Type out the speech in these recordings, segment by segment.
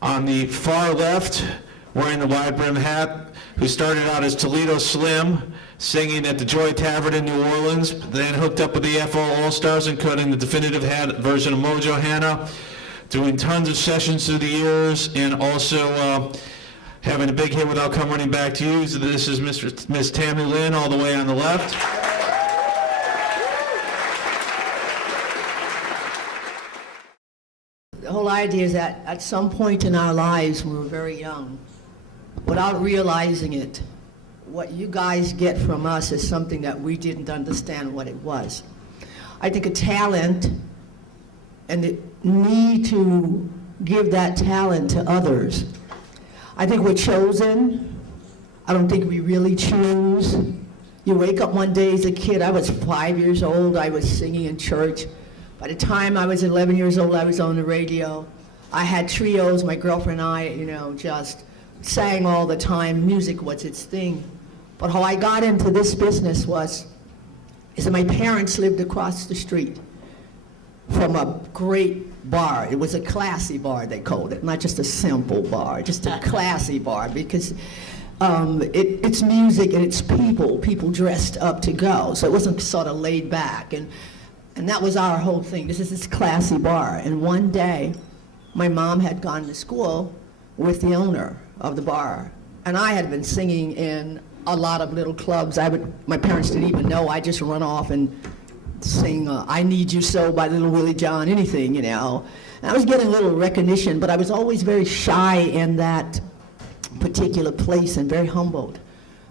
On the far left, wearing the wide brim hat, who started out as Toledo Slim, singing at the Joy Tavern in New Orleans, then hooked up with the FO All-Stars and cutting the definitive version of Mojo Hannah, doing tons of sessions through the years, and also having a big hit with I'll Come Running Back to You. So this is Miss Tammy Lynn, all the way on the left. The whole idea is that at some point in our lives, we were very young, without realizing it, what you guys get from us is something that we didn't understand what it was. I think a talent and the need to give that talent to others. I think we're chosen. I don't think we really choose. You wake up one day as a kid, I was 5 years old, I was singing in church. By the time I was 11 years old, I was on the radio. I had trios, my girlfriend and I, just sang all the time. Music was its thing. But how I got into this business is that my parents lived across the street from a great bar. It was a classy bar, they called it, not just a simple bar, just a classy bar, because it's music and it's people dressed up to go. So it wasn't sort of laid back. And that was our whole thing. This is this classy bar. And one day, my mom had gone to school with the owner of the bar. And I had been singing in a lot of little clubs. My parents didn't even know. I just run off and sing I Need You So by Little Willie John, anything, And I was getting a little recognition, but I was always very shy in that particular place and very humbled.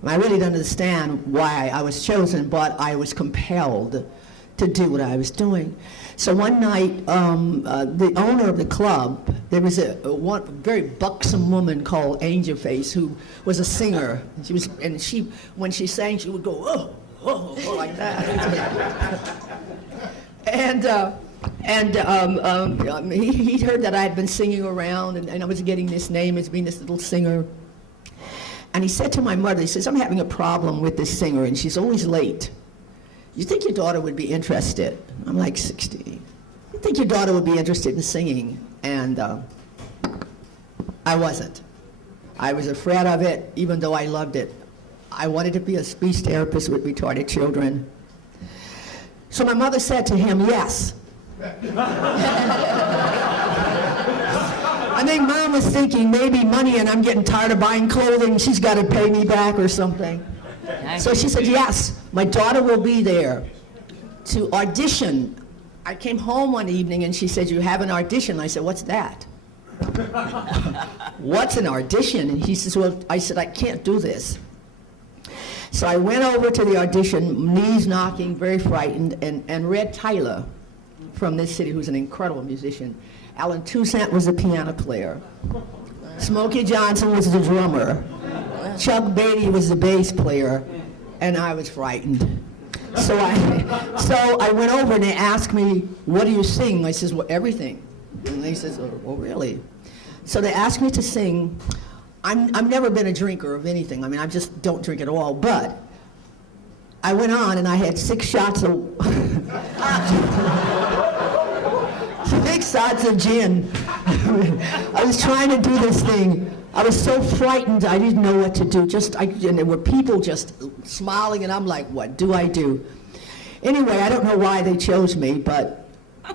And I really didn't understand why I was chosen, but I was compelled to do what I was doing. So one night, the owner of the club, there was one very buxom woman called Angel Face who was a singer. When she sang, she would go, oh, oh, oh, like that. He heard that I had been singing around, and I was getting this name as being this little singer. And he said to my mother, he says, I'm having a problem with this singer, and she's always late. You think your daughter would be interested? I'm like 60. You think your daughter would be interested in singing? And I wasn't. I was afraid of it, even though I loved it. I wanted to be a speech therapist with retarded children. So my mother said to him, yes. I think Mom was thinking maybe money, and I'm getting tired of buying clothing. She's got to pay me back or something. So she said, yes, my daughter will be there to audition. I came home one evening and she said, you have an audition. I said, what's that? What's an audition? And he says, well, I said, I can't do this. So I went over to the audition, knees knocking, very frightened, and Red Tyler from this city, who's an incredible musician. Alan Toussaint was the piano player. Smokey Johnson was the drummer. Chuck Beatty was the bass player, and I was frightened. So I went over and they asked me, what do you sing? I says, well, everything. And they says, oh, really? So they asked me to sing. I've never been a drinker of anything. I mean, I just don't drink at all. But I went on and I had 6 shots of 6 shots of gin. I was trying to do this thing. I was so frightened, I didn't know what to do. And there were people just smiling, and I'm like, what do I do? Anyway, I don't know why they chose me, but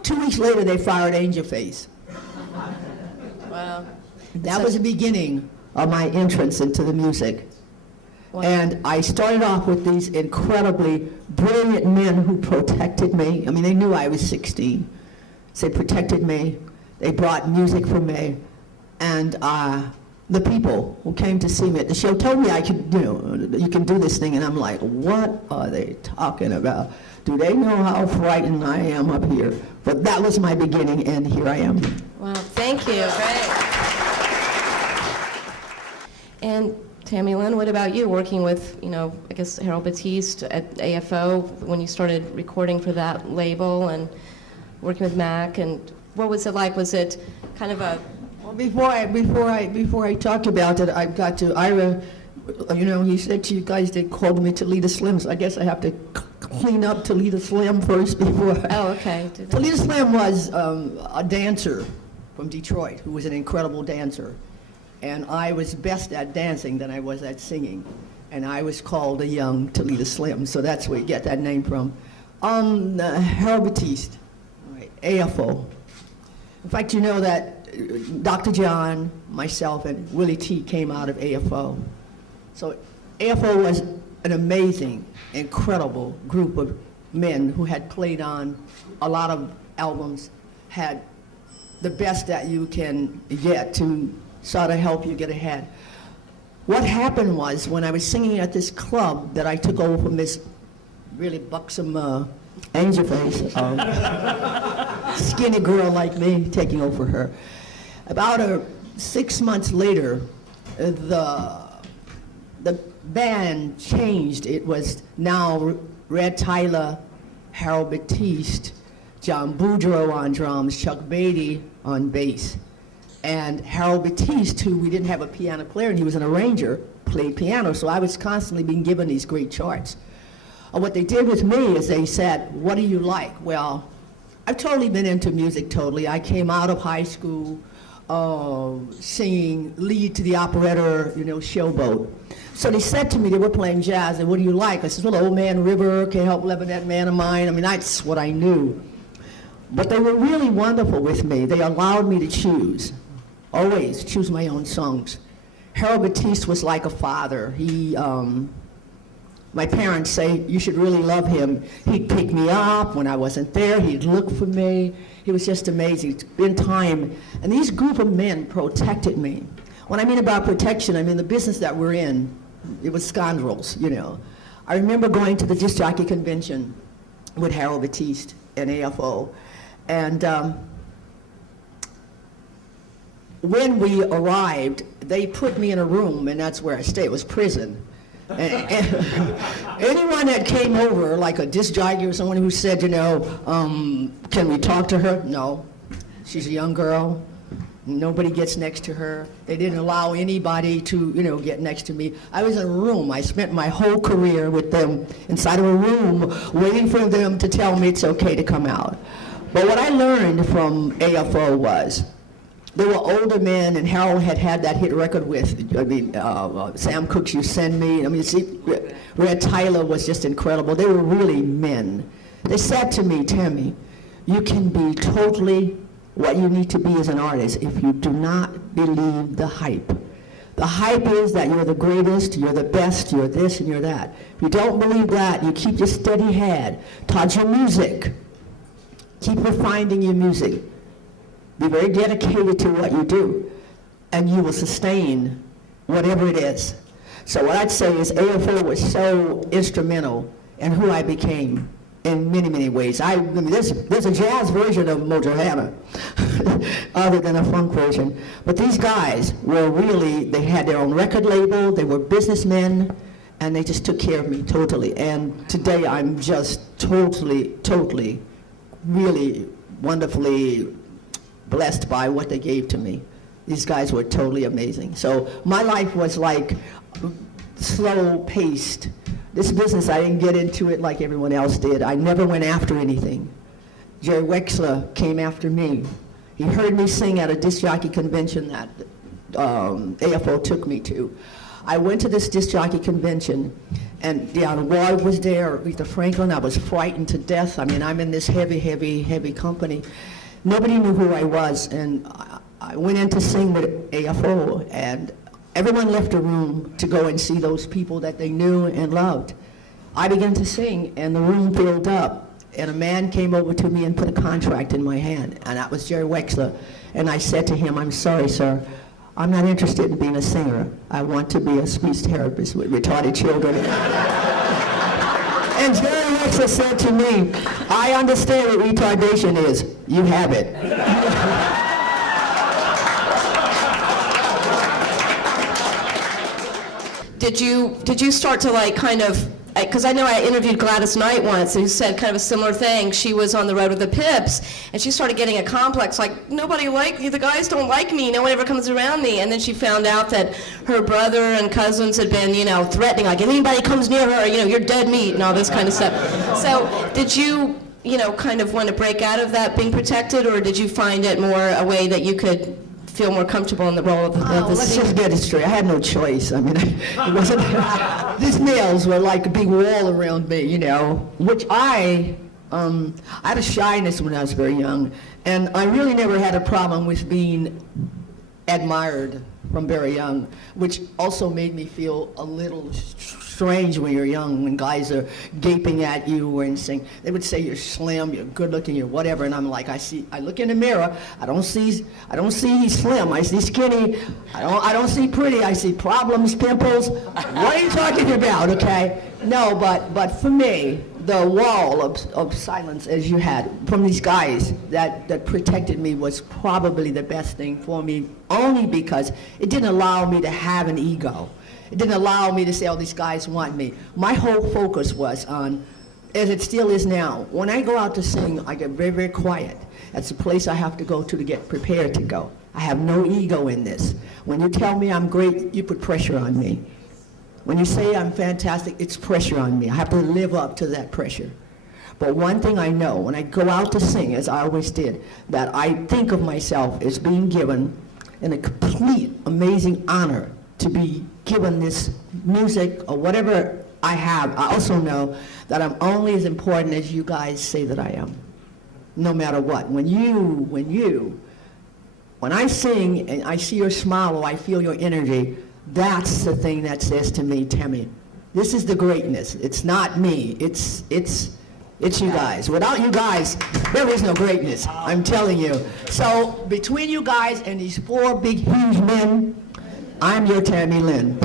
2 weeks later, they fired Angel Face. Wow. That was the beginning of my entrance into the music. Wow. And I started off with these incredibly brilliant men who protected me. I mean, they knew I was 16. So they protected me. They brought music for me. And the people who came to see me at the show told me I could, you can do this thing. And I'm like, what are they talking about? Do they know how frightened I am up here? But that was my beginning, and here I am. Wow, thank you. Great. And Tammy Lynn, what about you, working with, I guess Harold Batiste at AFO when you started recording for that label and working with Mac, and what was it like? Was it kind of a... Well, before I talk about it, I've got to, Ira, he said to you guys they called me Toledo Slim, so I guess I have to clean up Toledo Slim first before. Oh, okay. Toledo Slim was a dancer from Detroit, who was an incredible dancer. And I was best at dancing than I was at singing. And I was called a young Toledo Slim, so that's where you get that name from. Harold Batiste, right, AFO. In fact, you know that Dr. John, myself, and Willie T came out of AFO. So AFO was an amazing, incredible group of men who had played on a lot of albums, had the best that you can get to sort of help you get ahead. What happened was, when I was singing at this club that I took over from this really buxom angel face, skinny girl like me taking over her, about 6 months later, the band changed. It was now Red Tyler, Harold Batiste, John Boudreau on drums, Chuck Beatty on bass, and Harold Batiste, who we didn't have a piano player and he was an arranger, played piano, so I was constantly being given these great charts. What they did with me is they said, what do you like? Well, I've totally been into music totally. I came out of high school singing lead to the operetta, you know, Showboat. So they said to me, they were playing jazz, and what do you like? I said, well, Old Man River, Can't Help Loving That Man of Mine. I mean, that's what I knew. But they were really wonderful with me. They allowed me to choose, always choose my own songs. Harold Batiste was like a father. He, my parents say, you should really love him. He'd pick me up when I wasn't there. He'd look for me. He was just amazing. In time, and these group of men protected me. When I mean about protection, I mean the business that we're in. It was scoundrels, you know. I remember going to the disc jockey convention with Harold Batiste and AFO, and when we arrived, they put me in a room, and that's where I stayed. It was prison. And anyone that came over, like a disc jockey or someone who said, you know, can we talk to her? No. She's a young girl. Nobody gets next to her. They didn't allow anybody to, you know, get next to me. I was in a room. I spent my whole career with them inside of a room waiting for them to tell me it's okay to come out. But what I learned from AFO was they were older men, and Harold had that hit record with, I mean, Sam Cooke's You Send Me. I mean, see, Red Tyler was just incredible. They were really men. They said to me, Tammy, you can be totally what you need to be as an artist if you do not believe the hype. The hype is that you're the greatest, you're the best, you're this and you're that. If you don't believe that, you keep your steady head towards your music. Keep refining your music. Be very dedicated to what you do, and you will sustain whatever it is. So what I'd say is AFO was so instrumental in who I became in many, many ways. I mean, there's a jazz version of Motorhead other than a funk version. But these guys were really, they had their own record label, they were businessmen, and they just took care of me totally. And today I'm just totally, really wonderfully blessed by what they gave to me. These guys were totally amazing. So my life was like slow-paced. This business, I didn't get into it like everyone else did. I never went after anything. Jerry Wexler came after me. He heard me sing at a disc jockey convention that AFO took me to. I went to this disc jockey convention, and Deanna Ward was there, Aretha Franklin. I was frightened to death. I mean, I'm in this heavy company. Nobody knew who I was, and I went in to sing with AFO, and everyone left the room to go and see those people that they knew and loved. I began to sing, and the room filled up, and a man came over to me and put a contract in my hand, and that was Jerry Wexler. And I said to him, I'm sorry, sir, I'm not interested in being a singer. I want to be a speech therapist with retarded children. And Jerry Wexler said to me, I understand what retardation is. You have it. Did you start to like kind of, because I know I interviewed Gladys Knight once who said kind of a similar thing. She was on the road with the Pips, and she started getting a complex, like, nobody like me, the guys don't like me, no one ever comes around me. And then she found out that her brother and cousins had been, you know, threatening, like, if anybody comes near her, you know, you're dead meat and all this kind of stuff. So did you kind of want to break out of that being protected, or did you find it more a way that you could feel more comfortable in the role of the Let's singer? just get it straight. I had no choice. I mean, it wasn't. These males were like a big wall around me, which I had a shyness when I was very young, and I really never had a problem with being admired from very young, which also made me feel a little strange when you're young, when guys are gaping at you and saying, they would say you're slim, you're good looking, you're whatever, and I'm like, I look in the mirror, I don't see he's slim, I see skinny, I don't see pretty, I see problems, pimples. What are you talking about, okay? No, but for me, the wall of silence as you had from these guys that protected me was probably the best thing for me, only because it didn't allow me to have an ego. It didn't allow me to say, oh, these guys want me. My whole focus was on, as it still is now, when I go out to sing, I get very, very quiet. That's the place I have to go to get prepared to go. I have no ego in this. When you tell me I'm great, you put pressure on me. When you say I'm fantastic, it's pressure on me. I have to live up to that pressure. But one thing I know, when I go out to sing, as I always did, that I think of myself as being given a complete, amazing honor to be given this music or whatever I have. I also know that I'm only as important as you guys say that I am, no matter what. When I sing and I see your smile or I feel your energy, that's the thing that says to me, Tammy, this is the greatness. It's not me. It's you guys. Without you guys, there is no greatness. I'm telling you. So between you guys and these four big, huge men, I'm your Tammy Lynn.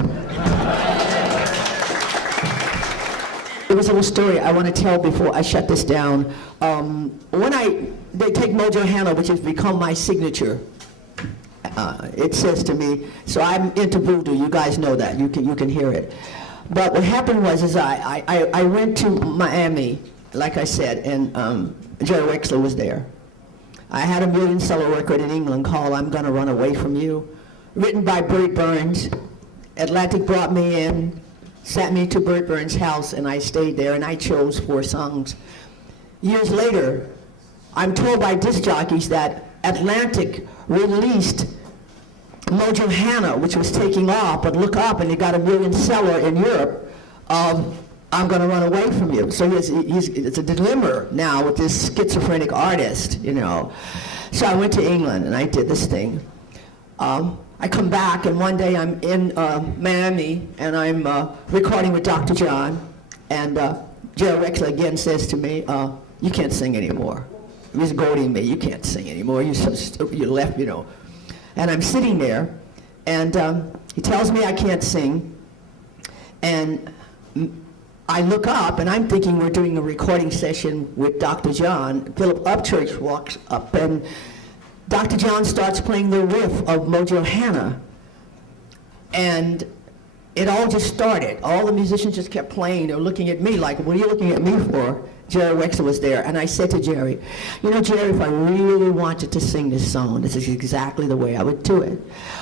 There was a little story I want to tell before I shut this down. They take Mojo Hannah, which has become my signature. It says to me, so I'm into voodoo, you guys know that, you can hear it. But what happened was I went to Miami, like I said, and Jerry Wexler was there. I had a million-seller record in England called I'm Gonna Run Away From You, written by Burt Burns. Atlantic brought me in, sent me to Burt Burns' house, and I stayed there, and I chose 4 songs. Years later, I'm told by disc jockeys that Atlantic released Mojo Hannah, which was taking off, but look up and it got a million seller in Europe of I'm Gonna Run Away From You. So it's a dilemma now with this schizophrenic artist, So I went to England and I did this thing. I come back and one day I'm in Miami and I'm recording with Dr. John, and Jerry Wexler again says to me, you can't sing anymore. He's goading me, you can't sing anymore, you're left, And I'm sitting there, and he tells me I can't sing, and I look up, and I'm thinking we're doing a recording session with Dr. John. Philip Upchurch walks up, and Dr. John starts playing the riff of Mojo Hannah, and it all just started. All the musicians just kept playing. They were looking at me like, what are you looking at me for? Jerry Wexler was there, and I said to Jerry, Jerry, if I really wanted to sing this song, this is exactly the way I would do it.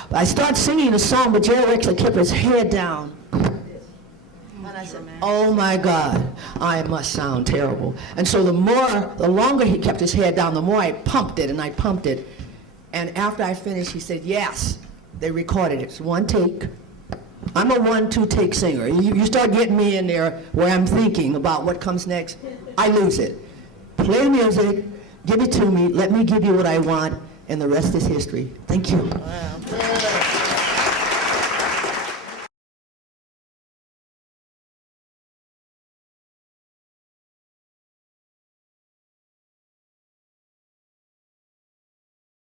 But I started singing the song, but Jerry Wexler kept his head down. And I said, oh my God, I must sound terrible. And so the longer he kept his head down, the more I pumped it, and I pumped it. And after I finished, he said, yes, they recorded it. It's 1 take. I'm a 1-2 take singer. You start getting me in there where I'm thinking about what comes next, I lose it. Play the music, give it to me, let me give you what I want, and the rest is history. Thank you. Wow.